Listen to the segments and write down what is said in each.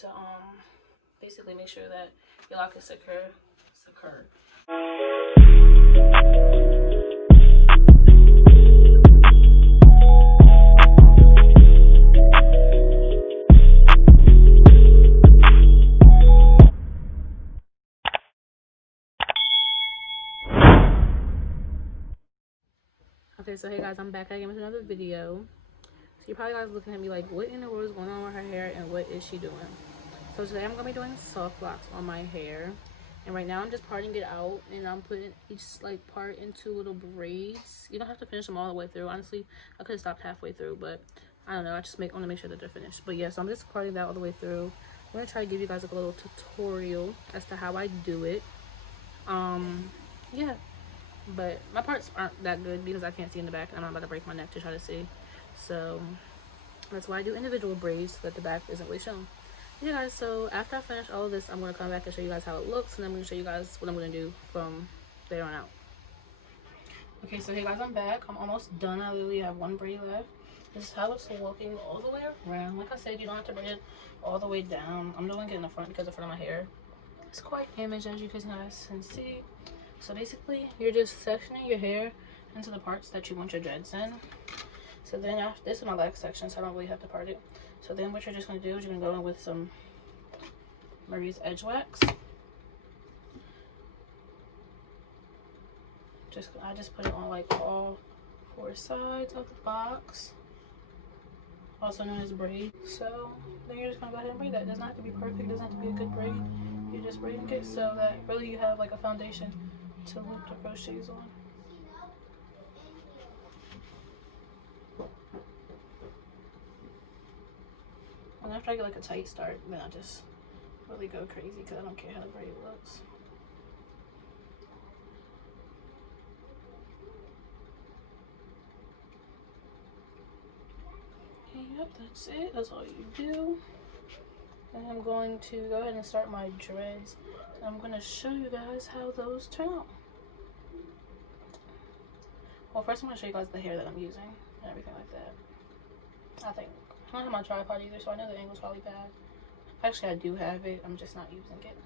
to basically make sure that your lock is secure. Okay, so hey guys, I'm back again with another video. So you're probably guys looking at me like, what in the world is going on with her hair and what is she doing? So today I'm gonna be doing soft locks on my hair, and right now I'm just parting it out and I'm putting each like part into little braids. You don't have to finish them all the way through. Honestly, I could have stopped halfway through, but I don't know. I just want to make sure that they're finished. But yeah, so I'm just parting that all the way through. I'm gonna try to give you guys like a little tutorial as to how I do it. Yeah. But my parts aren't that good because I can't see in the back and I'm not about to break my neck to try to see. So that's why I do individual braids so that the back isn't really shown. Yeah guys, so after I finish all of this, I'm going to come back and show you guys how it looks, and I'm going to show you guys what I'm going to do from there on out. Okay, so hey guys, I'm back. I'm almost done. I literally have one braid left. This is how it's looking all the way around. Like I said, you don't have to braid it all the way down. I'm doing it in the front because the front of my hair is quite damaged, as you guys can see. So basically, you're just sectioning your hair into the parts that you want your dreads in. So then after this is my last section, so I don't really have to part it. So then what you're just going to do is you're going to go in with some Marie's Edge Wax. I just put it on like all four sides of the box, also known as braid. So then you're just going to go ahead and braid that. It doesn't have to be perfect, it doesn't have to be a good braid. You're just braiding it so that really you have like a foundation to loop the crochets on. And after I get like a tight start, then I just really go crazy because I don't care how the braid looks. And yep, that's it. That's all you do. And I'm going to go ahead and start my dreads. And I'm going to show you guys how those turn out. Well, first I'm going to show you guys the hair that I'm using and everything like that. I don't have my tripod either, so I know the angle's probably bad. Actually, I do have it. I'm just not using it.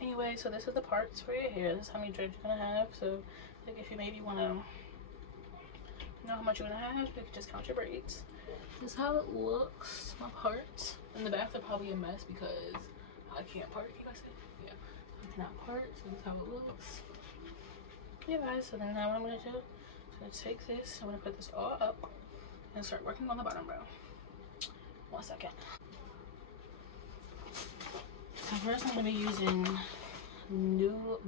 Anyway, so this is the parts for your hair. This is how many dreads you're going to have. So, like, if you maybe want to know how much you're going to have, you can just count your braids. This is how it looks, my parts. In the back, they're probably a mess because I can't part. You guys see? Yeah, I cannot part, so this is how it looks. Yeah, guys, so then now what I'm going to do is I'm going to take this, I'm going to put this all up and start working on the bottom row. 1 second. So first I'm going to be using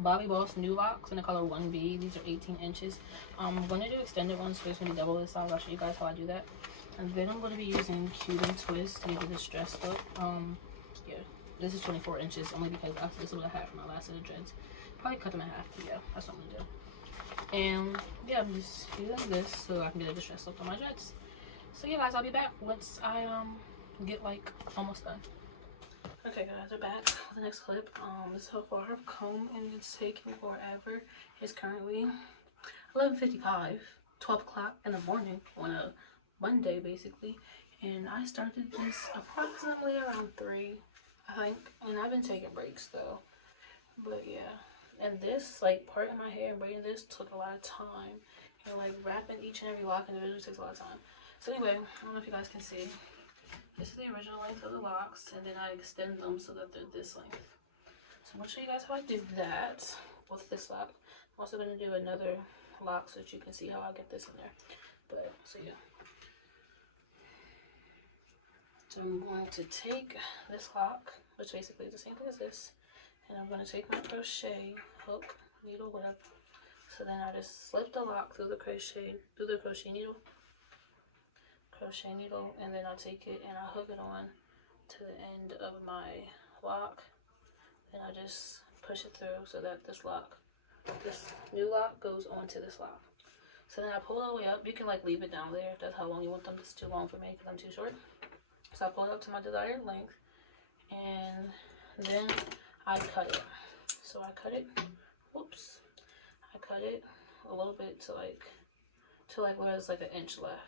Bobbi Boss new locks in the color 1B. These are 18 inches. I'm going to do extended ones, so it's going to be double this size. I'll show you guys how I do that. And then I'm going to be using Cute and Twist to give this dress look. Yeah, this is 24 inches only because this is what I had for my last set of dreads. Probably cut them in half. Yeah, that's what I'm going to do. And yeah, I'm just using this so I can get a distress look on my dreads. So yeah guys, I'll be back once I get like almost done. Okay guys, we're back with the next clip. This is how far I've come and it's taking forever. It's currently 11:55, 12 o'clock in the morning on a Monday basically, and I started this approximately around 3, I think, and I've been taking breaks though. But yeah, and this like part of my hair and braiding this took a lot of time, and like wrapping each and every lock individually takes a lot of time. So anyway, I don't know if you guys can see, this is the original length of the locks, and then I extend them so that they're this length. So I'm going to show you guys how I do that with this lock. I'm also going to do another lock so that you can see how I get this in there. But, so yeah. So I'm going to take this lock, which basically is the same thing as this, and I'm going to take my crochet hook, needle, whatever. So then I just slip the lock through the crochet needle, and then I'll take it and I'll hook it on to the end of my lock. Then I just push it through so that this new lock goes onto this lock. So then I pull it all the way up. You can like leave it down there if that's how long you want them. This is too long for me because I'm too short. So I pull it up to my desired length, and then I cut it. So I cut it. Whoops. I cut it a little bit to like where there's like an inch left.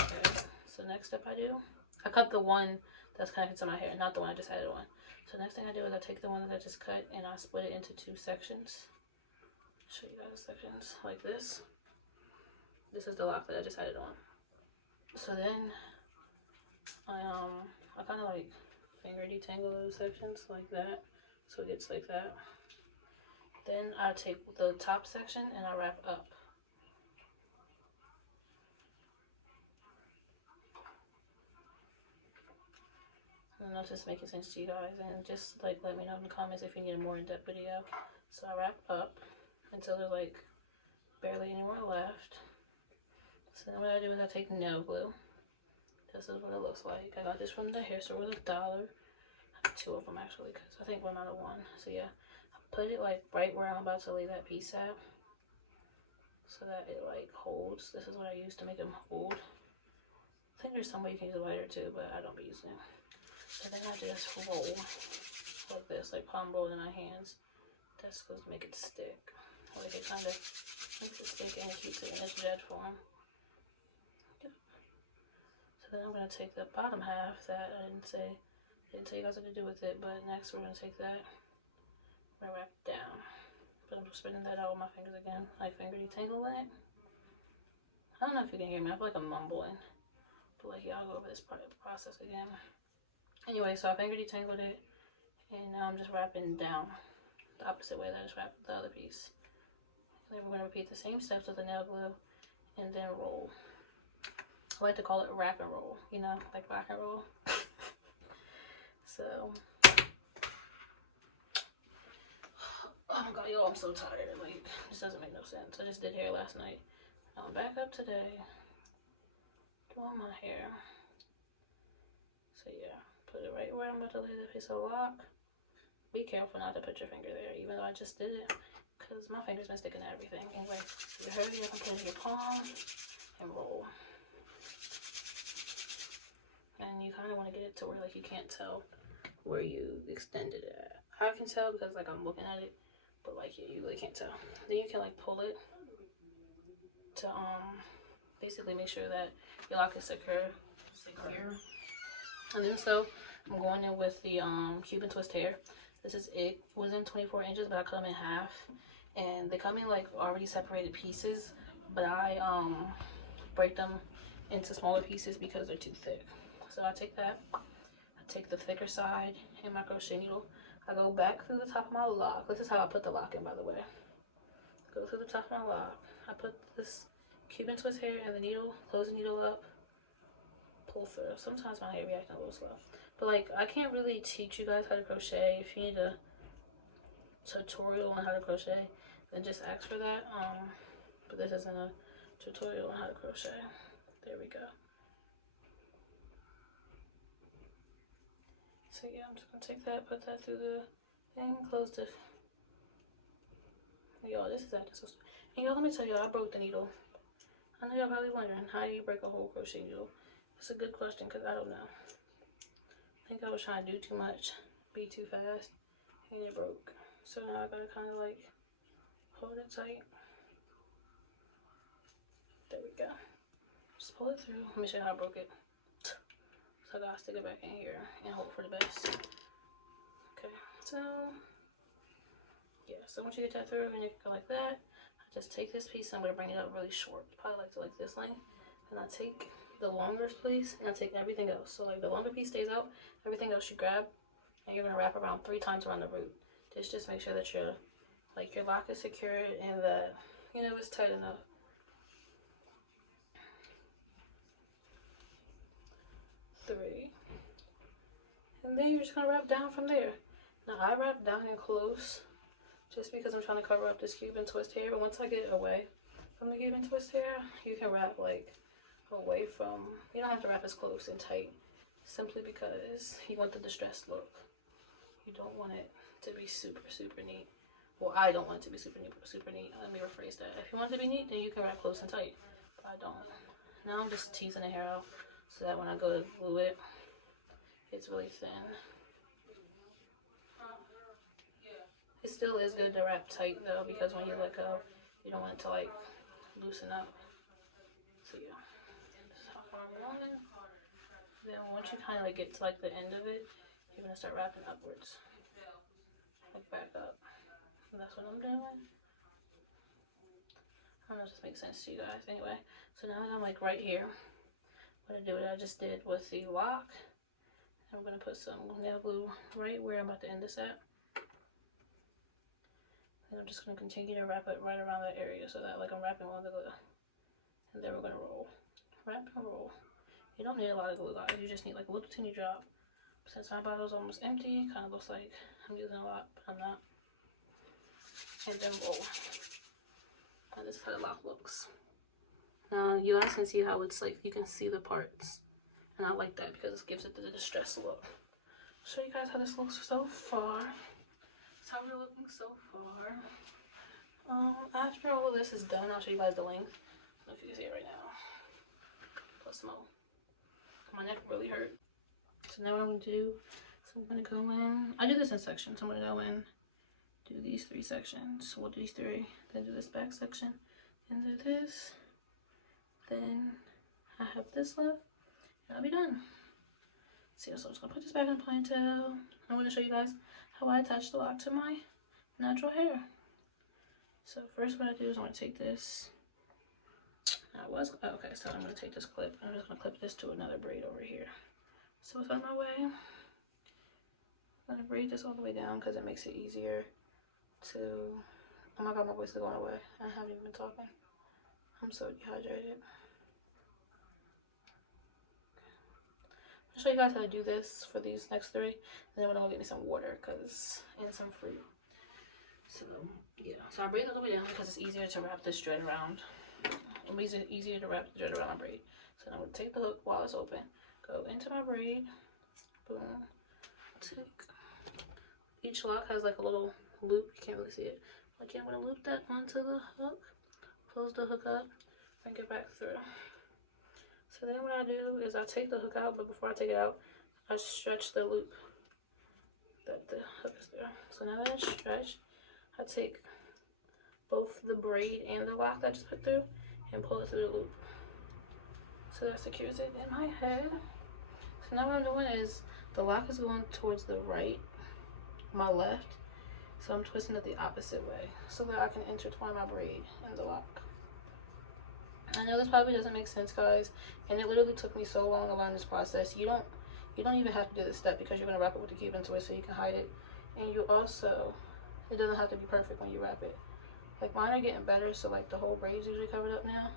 Okay. So next step I do, I cut the one that's connected to my hair, not the one I just added on. So the next thing I do is I take the one that I just cut and I split it into 2 sections. Show you guys the sections like this. This is the lock that I just added on. So then I kind of like finger detangle those sections like that, so it gets like that. Then I take the top section and I wrap up. I don't know if this is making sense to you guys, and just like let me know in the comments if you need a more in-depth video. So I wrap up until there's like barely any more left. So then what I do is I take nail glue. This is what it looks like. I got this from the hair store with $1. I have 2 of them actually, because I think we're out of 1. So yeah, I put it like right where I'm about to lay that piece at, so that it like holds. This is what I use to make them hold. I think there's some way you can use a lighter too, but I don't be using it. So then I just roll like this, like palm roll in my hands. That's supposed to make it stick. Like it kind of makes it stick and it keeps it in its dead form. Yep. So then I'm gonna take the bottom half that I didn't tell you guys what to do with it, but next we're gonna take that. I'm gonna wrap it down. But I'm just spinning that out with my fingers again, like finger detangling it. I don't know if you can hear me. I feel like I'm mumbling, but like yeah, I'll go over this part of the process again. Anyway, so I finger detangled it, and now I'm just wrapping down the opposite way that I just wrapped the other piece. And then we're going to repeat the same steps with the nail glue, and then roll. I like to call it wrap and roll, you know, like rock and roll. So, oh my god, yo, I'm so tired. Like, this doesn't make no sense. I just did hair last night. Now I'm back up today, doing my hair. So yeah. Put it right where I'm about to lay the piece of lock. Be careful not to put your finger there, even though I just did it, because my finger's been sticking to everything. Anyway, you heard me, I'm putting your palm and roll. And you kind of want to get it to where like you can't tell where you extended it at. I can tell because like I'm looking at it, but like you really can't tell. Then you can like pull it to basically make sure that your lock is secure. And then so I'm going in with the Cuban twist hair. This is it. Was in 24 inches, but I cut them in half, and they come in like already separated pieces. But I break them into smaller pieces because they're too thick. So I take that. I take the thicker side and my crochet needle. I go back through the top of my lock. This is how I put the lock in, by the way. Go through the top of my lock. I put this Cuban twist hair and the needle. Close the needle up. Pull through. Sometimes my hair reacting a little slow, but like I can't really teach you guys how to crochet. If you need a tutorial on how to crochet, then just ask for that. But this isn't a tutorial on how to crochet. There we go. So yeah, I'm just gonna take that, put that through the thing, close the. Y'all, this is acting so stupid. And y'all, let me tell you, I broke the needle. I know y'all probably wondering, how do you break a whole crochet needle? It's a good question, because I don't know. I think I was trying to do too much, be too fast, and it broke. So now I gotta kind of like hold it tight. There we go. Just pull it through. Let me show you how I broke it. So I gotta stick it back in here and hope for the best. Okay, so yeah, so once you get that through and you go like that, I just take this piece and I'm gonna bring it up really short, probably like this length, and I take the longer piece and I take everything else. So like the longer piece stays out, everything else you grab, and you're gonna wrap around 3 times around the root. Just make sure that your lock is secured and that you know it's tight enough. Three, and then you're just gonna wrap down from there. Now I wrap down and close just because I'm trying to cover up this Cuban twist hair, but once I get away from the Cuban twist hair, you can wrap like away from, you don't have to wrap as close and tight, simply because you want the distressed look. You don't want it to be super neat. Well, I don't want it to be super neat. Let me rephrase that. If you want it to be neat, then you can wrap close and tight, but I don't. Now I'm just teasing the hair out so that when I go to glue it, it's really thin. It still is good to wrap tight though, because when you let go, you don't want it to like loosen up. So yeah, this is how far I'm going. then once you kind of like get to like the end of it, you're gonna start wrapping upwards, like back up. And that's what I'm doing. I don't know if this makes sense to you guys. Anyway, so now that I'm like right here, I'm gonna do what I just did with the lock. And I'm gonna put some nail glue right where I'm about to end this at. And I'm just gonna continue to wrap it right around that area so that like I'm wrapping all the glue. And then we're gonna roll. Wrap and roll. You don't need a lot of glue, guys. You just need like a little teeny drop. Since my bottle's almost empty, kind of looks like I'm using a lot, but I'm not. And then roll. And this is how the lock looks. Now you guys can see how it's like, you can see the parts. And I like that because it gives it the distress look. I'll show you guys how this looks so far. That's how we're looking so far. After all of this is done, I'll show you guys the length. I don't know if you can see it right now. Plus more. My neck really hurt. So now what I'm going to do, so I'm going to go in. I do this in sections. So I'm going to go in, do these 3 sections. So we'll do these 3, then do this back section, then do this. Then I have this left, and I'll be done. So I'm just going to put this back in a ponytail. I'm going to show you guys how I attach the lock to my natural hair. So first what I do is I'm going to take this. Okay, so I'm going to take this clip. I'm just going to clip this to another braid over here. So it's on my way. I'm going to braid this all the way down because it makes it easier to... Oh my god, my voice is going away. I haven't even been talking. I'm so dehydrated. I'll show you guys how to do this for these next 3. And then we're going to get me some water and some fruit. So, yeah. So I braid it all the way down because it's easier to wrap this thread around. It's easier to wrap the thread around my braid. So now I'm going to take the hook while it's open, go into my braid, boom, take, each lock has like a little loop, you can't really see it. Okay, I'm going to loop that onto the hook, close the hook up, bring it back through. So then what I do is I take the hook out, but before I take it out, I stretch the loop that the hook is through. So now that it's stretched, I take both the braid and the lock that I just put through and pull it through the loop. So that secures it in my head. So now what I'm doing is the lock is going towards the right, my left. So I'm twisting it the opposite way so that I can intertwine my braid in the lock. I know this probably doesn't make sense, guys, and it literally took me so long to learn this process. You don't even have to do this step because you're gonna wrap it with the Cuban twist so you can hide it. And you also, it doesn't have to be perfect when you wrap it. Like mine are getting better, so like the whole braid's usually covered up now.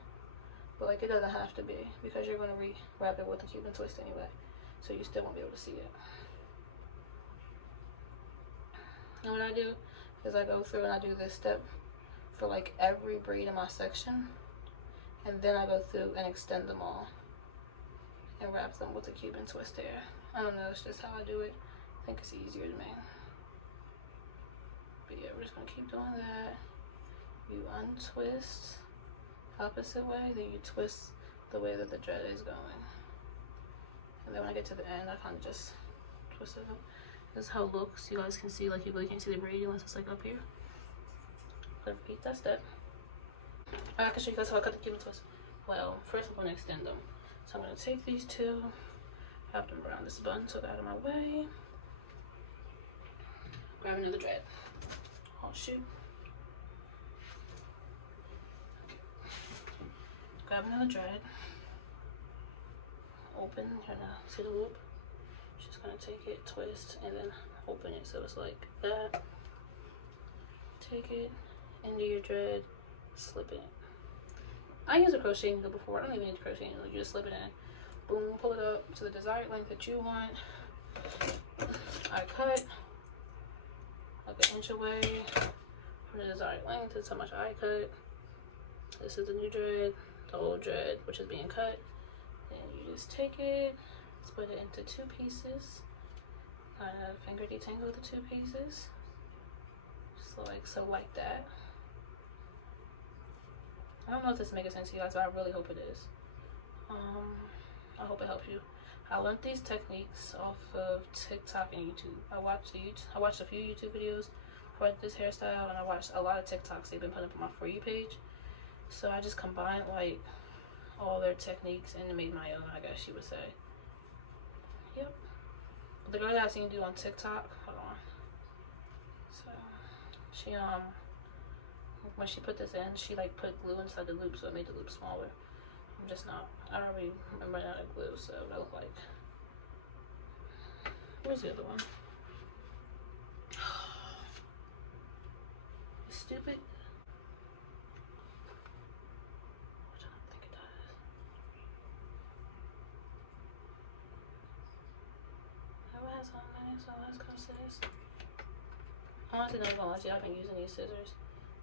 But like it doesn't have to be because you're gonna re-wrap it with the Cuban twist anyway. So you still won't be able to see it. And what I do is I go through and I do this step for like every braid in my section. And then I go through and extend them all and wrap them with a Cuban twist there. I don't know, it's just how I do it. I think it's easier to me. But yeah, we're just gonna keep doing that. You untwist opposite way, then you twist the way that the thread is going. And then when I get to the end, I kind of just twist it up. This is how it looks. You guys can see, like you really can't see the braid unless it's like up here. But repeat that step. I can show you guys how I cut the Cuban twist. Well, first I'm going to extend them. So I'm going to take these 2, wrap them around this bun so they're out of my way. Grab another thread. Oh shoot. Grab another thread. Open, you're gonna see the loop. Just gonna take it, twist, and then open it so it's like that. Take it into your thread, slip it in. I used a crochet needle before. I don't even need a crochet needle. You just slip it in. Boom, pull it up to the desired length that you want. I cut like 1 inch away from the desired length. That's how much I cut. This is the new thread, the old thread, which is being cut. Then you just take it, split it into 2 pieces. Kind of finger detangle the 2 pieces. So like that. I don't know if this is making sense to you guys, but I really hope it is. I hope it helps you. I learned these techniques off of TikTok and YouTube. I watched a few YouTube videos for this hairstyle, and I watched a lot of TikToks they've been putting up on my For You page. So I just combined like all their techniques and made my own, I guess you would say. Yep. But the girl that I seen do on TikTok, hold on. So she when she put this in, she like put glue inside the loop, so it made the loop smaller. I'm just not. I don't really remember that of glue, so that look like. Where's the other one? Stupid. Which I don't think it does. That has on there, so let's go scissors. Honestly, not gonna lie to you, I've been using these scissors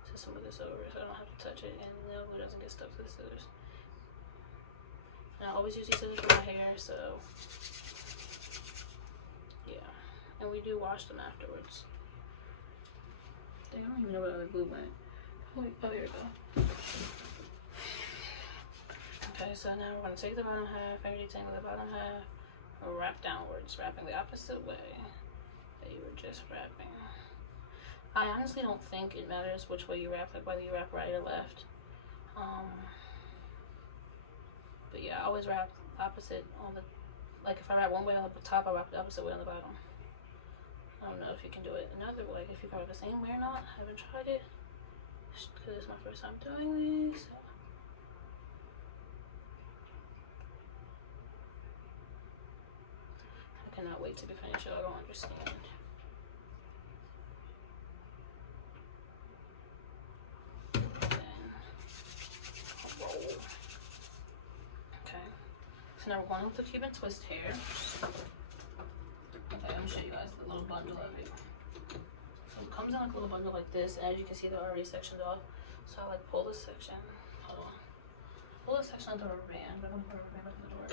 to smooth this over, so I don't have to touch it, and the glue doesn't get stuck to the scissors. And I always use these scissors for my hair, so yeah. And we do wash them afterwards. Dang, I don't even know where the other glue went. Oh, here we go. Okay, so now we're going to take the bottom half, finger detangle the bottom half, and wrap downwards, wrapping the opposite way that you were just wrapping. I honestly don't think it matters which way you wrap, like whether you wrap right or left. But yeah, I always wrap opposite on the, like if I wrap one way on the top, I wrap the opposite way on the bottom. I don't know if you can do it another way, if you can wrap the same way or not. I haven't tried it, because it's my first time doing these. I cannot wait to be finished, I don't understand. So now we're going with the Cuban twist hair. Okay, I'm gonna show you guys the little bundle of it. So it comes in like a little bundle like this. As you can see, they're already sectioned off. So I like pull this section. Hold on. Pull this section onto a rubber band. I'm gonna put a rubber band up in the door.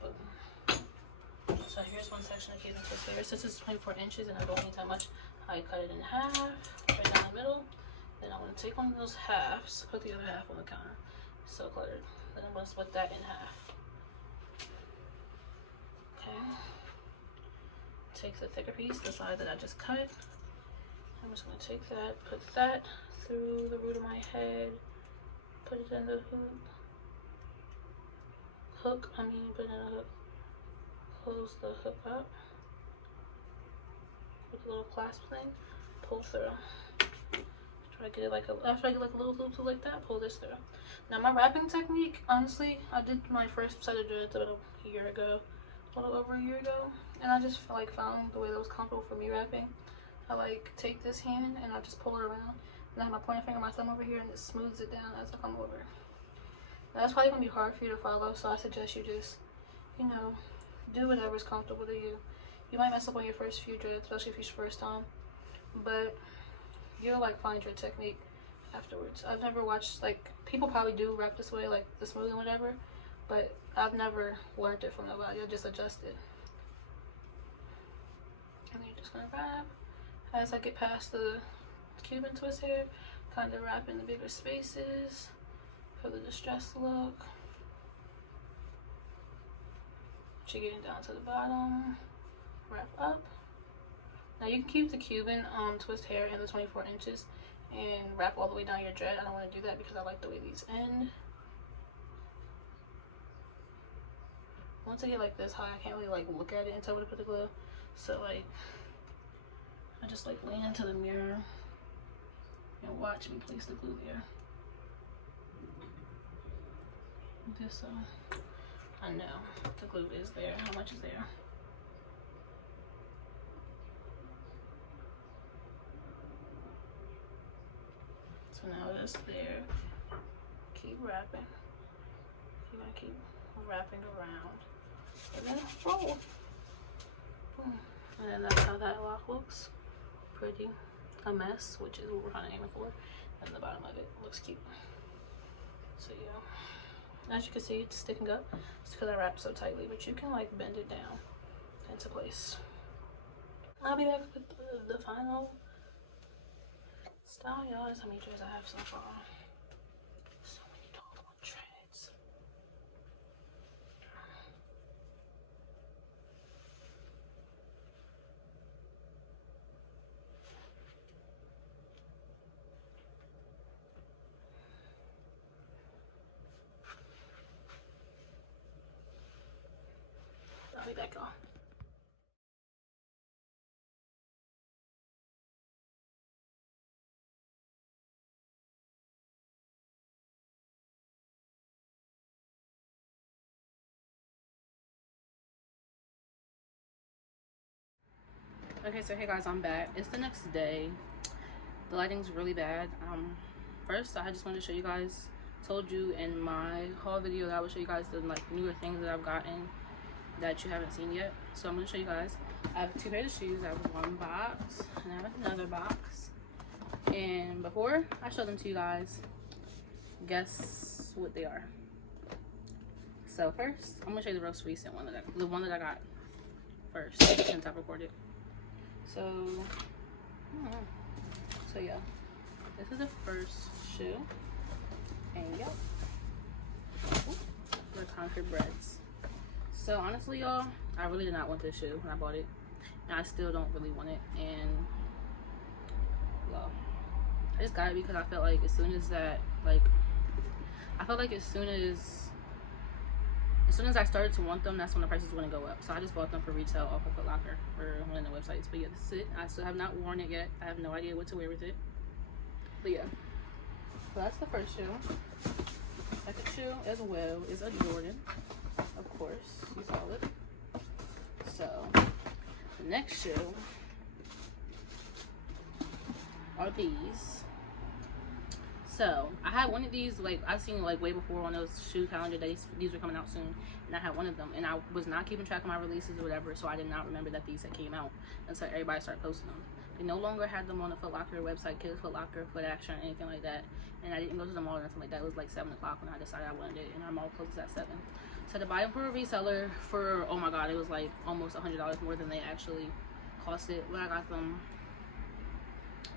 Boom. So here's one section of Cuban twist hair. Since it's 24 inches and I don't need that much, I cut it in half, right down the middle. Then I'm going to take one of those halves, put the other half on the counter. It's so cluttered. Then I'm going to split that in half. Okay. Take the thicker piece, the side that I just cut. I'm just going to take that, put that through the root of my head, put it in the hook. Put it in a hook. Close the hook up with a little clasp thing. Pull through. I get it like after I get like a little loop like that, pull this through. Now my wrapping technique, honestly, I did my first set of dreads about a year ago, a little over a year ago, and I just like found the way that was comfortable for me wrapping. I like take this hand and I just pull it around, and I have my pointer finger, my thumb over here, and it smooths it down as I come over. Now, that's probably gonna be hard for you to follow, so I suggest you just, you know, do whatever's comfortable to you. You might mess up on your first few dreads, especially if it's your first time, but you'll like find your technique afterwards. I've never watched, like, people probably do wrap this way, like the smooth and whatever, but I've never learned it from nobody. I just adjust it. And you're just gonna wrap as I get past the Cuban twist hair, kind of wrap in the bigger spaces for the distressed look. But you're getting down to the bottom, wrap up. Now you can keep the Cuban twist hair in the 24 inches and wrap all the way down your dread. I don't want to do that because I like the way these end. Once I get like this high, I can't really like look at it until I put the glue. So like, I just like lean into the mirror and watch me place the glue there. Just so I know the glue is there, how much is there. So now it's there. Keep wrapping. You're gonna keep wrapping around. And then roll. Boom. And then that's how that lock looks. Pretty. A mess, which is what we're kind of aiming for. And the bottom of it looks cute. So yeah. As you can see, it's sticking up. It's because I wrapped so tightly, but you can like bend it down into place. I'll be back with the final style, y'all. That's how many dreads I have so far. So many doggone dreads. be back, y'all. Okay, so hey guys, I'm back. It's the next day. The lighting's really bad. First I just wanted to show you guys, told you in my haul video that I would show you guys the like newer things that I've gotten that you haven't seen yet. So I'm going to show you guys. I have 2 pairs of shoes. I have one box and I have another box. And before I show them to you guys, guess what they are. So first, I'm going to show you the most recent one, the one that I got first since I recorded. So yeah, this is the first shoe, and yep, the Concord Breads. So honestly, y'all, I really did not want this shoe when I bought it, and I still don't really want it. And well, I just got it because I felt like as soon as that, like, I felt like as soon as I started to want them, that's when the prices were going to go up. So I just bought them for retail off of Foot Locker or one of the websites. But yeah, this is it. I still have not worn it yet. I have no idea what to wear with it. But yeah, so that's the first shoe. Second shoe as well is a Jordan, of course. You saw it. So the next shoe are these. So I had one of these, like I seen like way before on those shoe calendar days. These were coming out soon, and I had one of them, and I was not keeping track of my releases or whatever, so I did not remember that these had came out until everybody started posting them. They no longer had them on the Foot Locker website, Kids Foot Locker, Foot Action, or anything like that. And I didn't go to the mall or anything like that. It was like 7 o'clock when I decided I wanted it, and our mall closes at 7. So to buy them for a reseller for, oh my god, it was like almost $100 more than they actually costed when I got them.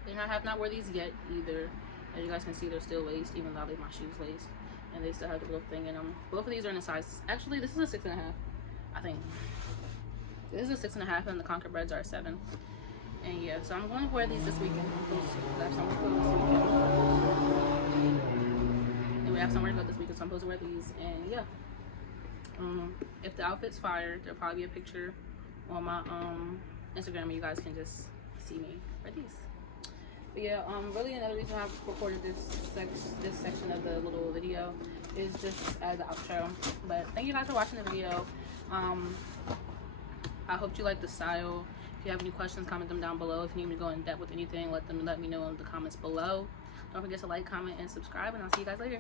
And I have not worn these yet either. As you guys can see, they're still laced, even though I leave my shoes laced. And they still have the little thing in them. Both of these are in a size, actually this is a 6.5, I think. This is a 6.5 and the Concord Breads are a 7. And yeah, so I'm going to wear these this weekend. We have somewhere to go this weekend. And we have somewhere to go this weekend, so I'm supposed to wear these. And yeah, if the outfit's fire, there'll probably be a picture on my Instagram, and you guys can just see me wear these. But yeah, really another reason I've recorded this section of the little video is just as an outro. But thank you guys for watching the video. I hope you like the style. If you have any questions, comment them down below. If you need me to go in depth with anything, let me know in the comments below. Don't forget to like, comment, and subscribe, and I'll see you guys later.